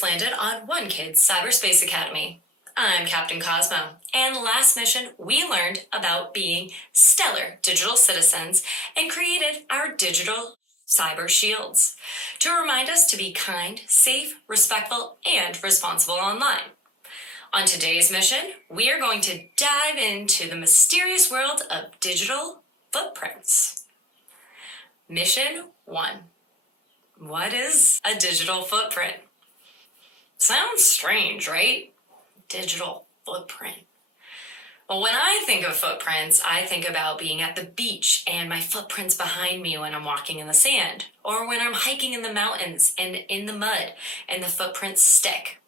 just landed on One Kid's Cyberspace Academy. I'm Captain Cosmo, and last mission we learned about being stellar digital citizens and created our digital cyber shields to remind us to be kind, safe, respectful, and responsible online. On today's mission, we are going to dive into the mysterious world of digital footprints. Mission 1. What is a digital footprint? Sounds strange, right? Digital footprint. Well, when I think of footprints, I think about being at the beach and my footprints behind me when I'm walking in the sand, or when I'm hiking in the mountains and in the mud and the footprints stick.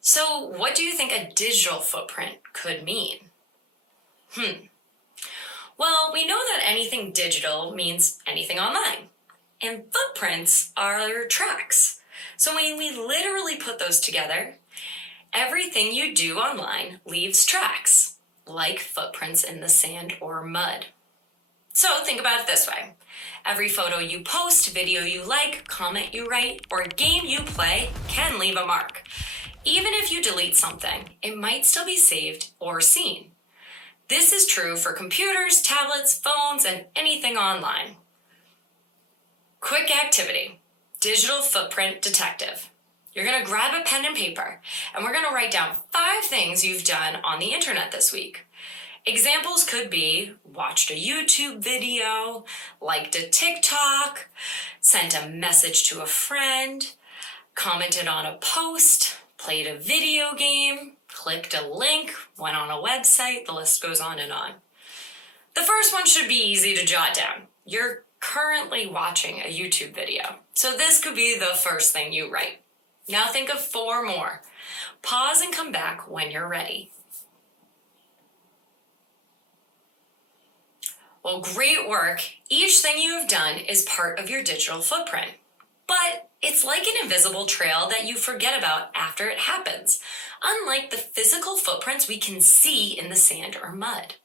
So what do you think a digital footprint could mean? Well, we know that anything digital means anything online. And footprints are tracks. So when we literally put those together, everything you do online leaves tracks, like footprints in the sand or mud. So think about it this way. Every photo you post, video you like, comment you write, or game you play can leave a mark. Even if you delete something, it might still be saved or seen. This is true for computers, tablets, phones, and anything online. Quick activity, digital footprint detective. You're going to grab a pen and paper, and we're going to write down 5 things you've done on the internet this week. Examples could be watched a YouTube video, liked a TikTok, sent a message to a friend, commented on a post, played a video game, clicked a link, went on a website, the list goes on and on. The first one should be easy to jot down. You're currently watching a YouTube video, so this could be the first thing you write. Now think of 4 more. Pause and come back when you're ready. Well, great work. Each thing you have done is part of your digital footprint, but it's like an invisible trail that you forget about after it happens, unlike the physical footprints we can see in the sand or mud.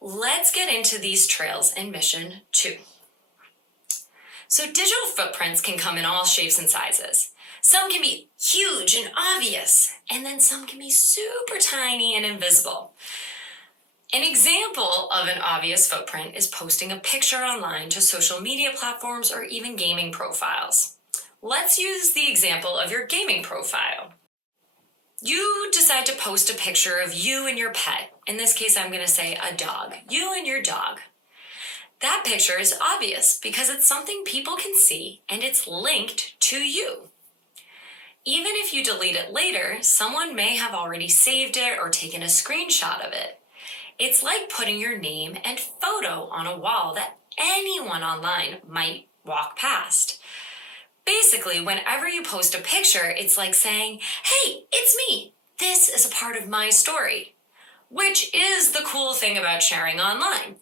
Let's get into these trails in mission 2. So digital footprints can come in all shapes and sizes. Some can be huge and obvious, and then some can be super tiny and invisible. An example of an obvious footprint is posting a picture online to social media platforms or even gaming profiles. Let's use the example of your gaming profile. You decide to post a picture of you and your pet. In this case, I'm going to say a dog. You and your dog. That picture is obvious because it's something people can see and it's linked to you. Even if you delete it later, someone may have already saved it or taken a screenshot of it. It's like putting your name and photo on a wall that anyone online might walk past. Basically, whenever you post a picture, it's like saying, hey, it's me. This is a part of my story, which is the cool thing about sharing online.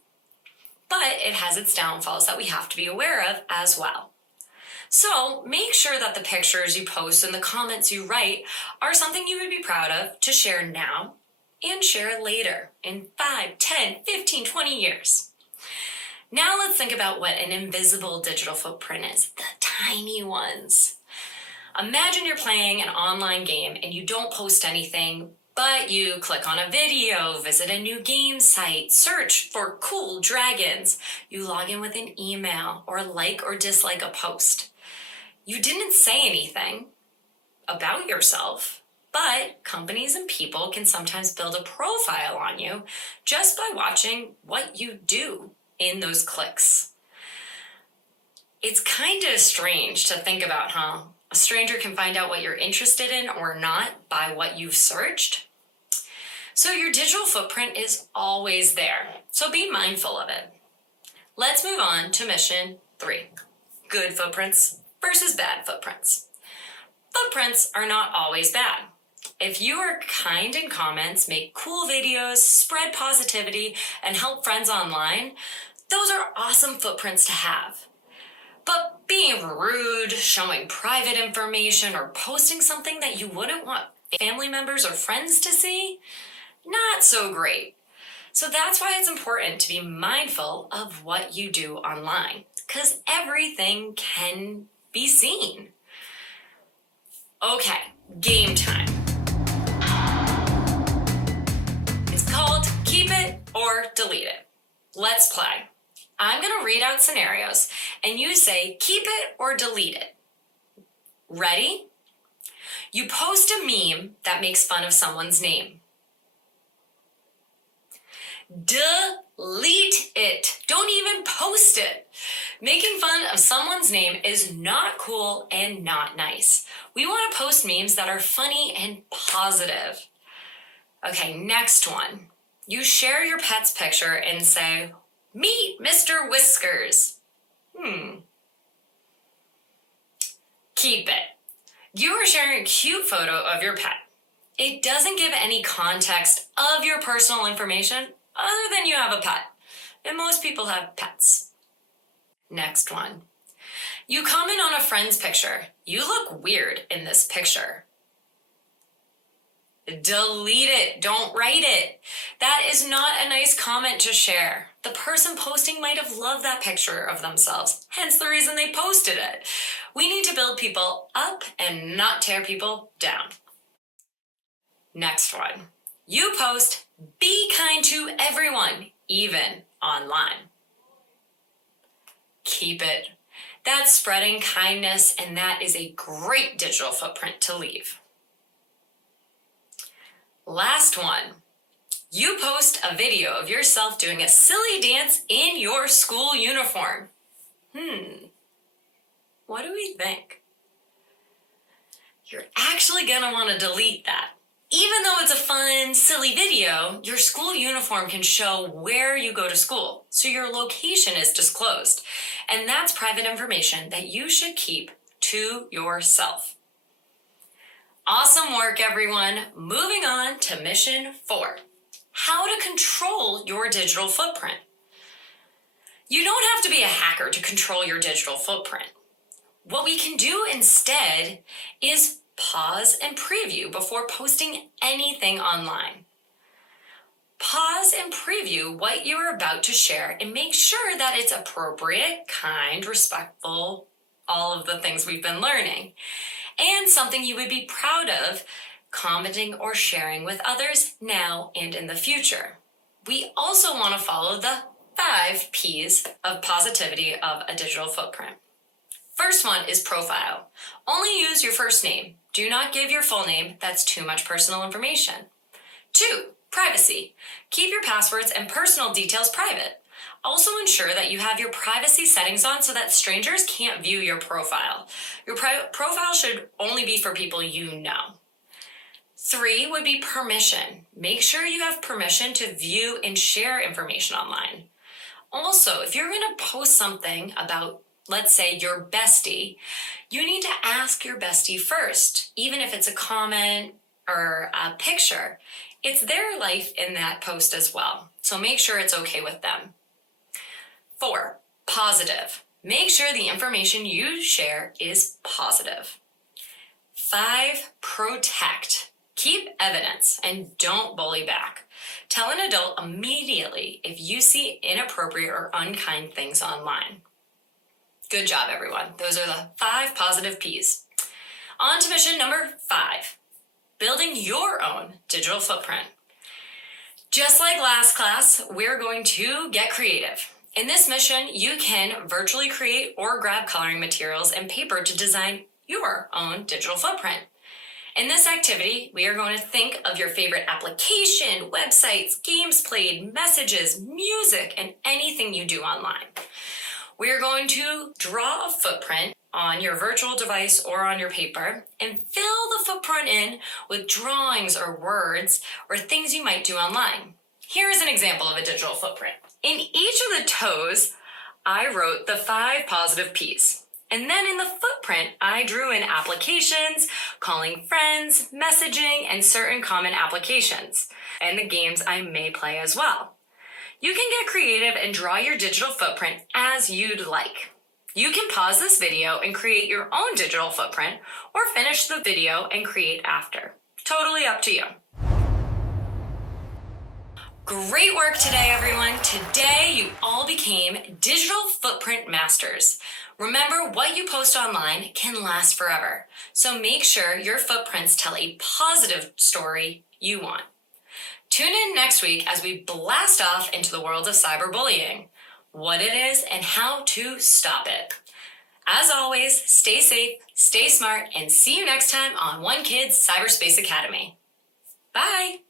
But it has its downfalls that we have to be aware of as well. So make sure that the pictures you post and the comments you write are something you would be proud of to share now and share later in 5, 10, 15, 20 years. Now let's think about what an invisible digital footprint is, the tiny ones. Imagine you're playing an online game and you don't post anything, but you click on a video, visit a new game site, search for cool dragons. You log in with an email or like or dislike a post. You didn't say anything about yourself, but companies and people can sometimes build a profile on you just by watching what you do in those clicks. It's kind of strange to think about, huh? A stranger can find out what you're interested in or not by what you've searched. So your digital footprint is always there, so be mindful of it. Let's move on to mission 3, good footprints versus bad footprints. Footprints are not always bad. If you are kind in comments, make cool videos, spread positivity, and help friends online, those are awesome footprints to have. But being rude, showing private information, or posting something that you wouldn't want family members or friends to see, not so great. So that's why it's important to be mindful of what you do online, because everything can be seen. Okay, game time. It's called Keep It or Delete It. Let's play. I'm going to read out scenarios, and you say keep it or delete it. Ready? You post a meme that makes fun of someone's name. Delete it. Don't even post it. Making fun of someone's name is not cool and not nice. We want to post memes that are funny and positive. Okay, next one. You share your pet's picture and say, "Meet Mr. Whiskers." Keep it. You are sharing a cute photo of your pet. It doesn't give any context of your personal information other than you have a pet. And most people have pets. Next one. You comment on a friend's picture. "You look weird in this picture." Delete it. Don't write it. That is not a nice comment to share. The person posting might have loved that picture of themselves, hence the reason they posted it. We need to build people up and not tear people down. Next one. You post, "Be kind to everyone, even online." Keep it. That's spreading kindness, and that is a great digital footprint to leave. Last one. You post a video of yourself doing a silly dance in your school uniform. What do we think? You're actually going to want to delete that. Even though it's a fun, silly video, your school uniform can show where you go to school, so your location is disclosed. And that's private information that you should keep to yourself. Awesome work, everyone. Moving on to mission 4. How to control your digital footprint. You don't have to be a hacker to control your digital footprint. What we can do instead is pause and preview before posting anything online. Pause and preview what you are about to share and make sure that it's appropriate, kind, respectful, all of the things we've been learning, and something you would be proud of commenting or sharing with others now and in the future. We also want to follow the 5 P's of positivity of a digital footprint. First one is profile. Only use your first name. Do not give your full name. That's too much personal information. 2, privacy. Keep your passwords and personal details private. Also ensure that you have your privacy settings on so that strangers can't view your profile. Your profile should only be for people you know. 3 would be permission. Make sure you have permission to view and share information online. Also, if you're going to post something about, let's say, your bestie, you need to ask your bestie first, even if it's a comment or a picture. It's their life in that post as well, so make sure it's okay with them. 4, positive. Make sure the information you share is positive. 5, protect. Keep evidence and don't bully back. Tell an adult immediately if you see inappropriate or unkind things online. Good job, everyone. Those are the 5 positive P's. On to mission number 5, building your own digital footprint. Just like last class, we're going to get creative. In this mission, you can virtually create or grab coloring materials and paper to design your own digital footprint. In this activity, we are going to think of your favorite application, websites, games played, messages, music, and anything you do online. We are going to draw a footprint on your virtual device or on your paper and fill the footprint in with drawings or words or things you might do online. Here is an example of a digital footprint. In each of the toes, I wrote the 5 positive P's. And then in the footprint, I drew in applications, calling friends, messaging, and certain common applications, and the games I may play as well. You can get creative and draw your digital footprint as you'd like. You can pause this video and create your own digital footprint, or finish the video and create after. Totally up to you. Great work today, everyone. Today, you all became digital footprint masters. Remember, what you post online can last forever. So make sure your footprints tell a positive story you want. Tune in next week as we blast off into the world of cyberbullying, what it is, and how to stop it. As always, stay safe, stay smart, and see you next time on One Kids Cyberspace Academy. Bye!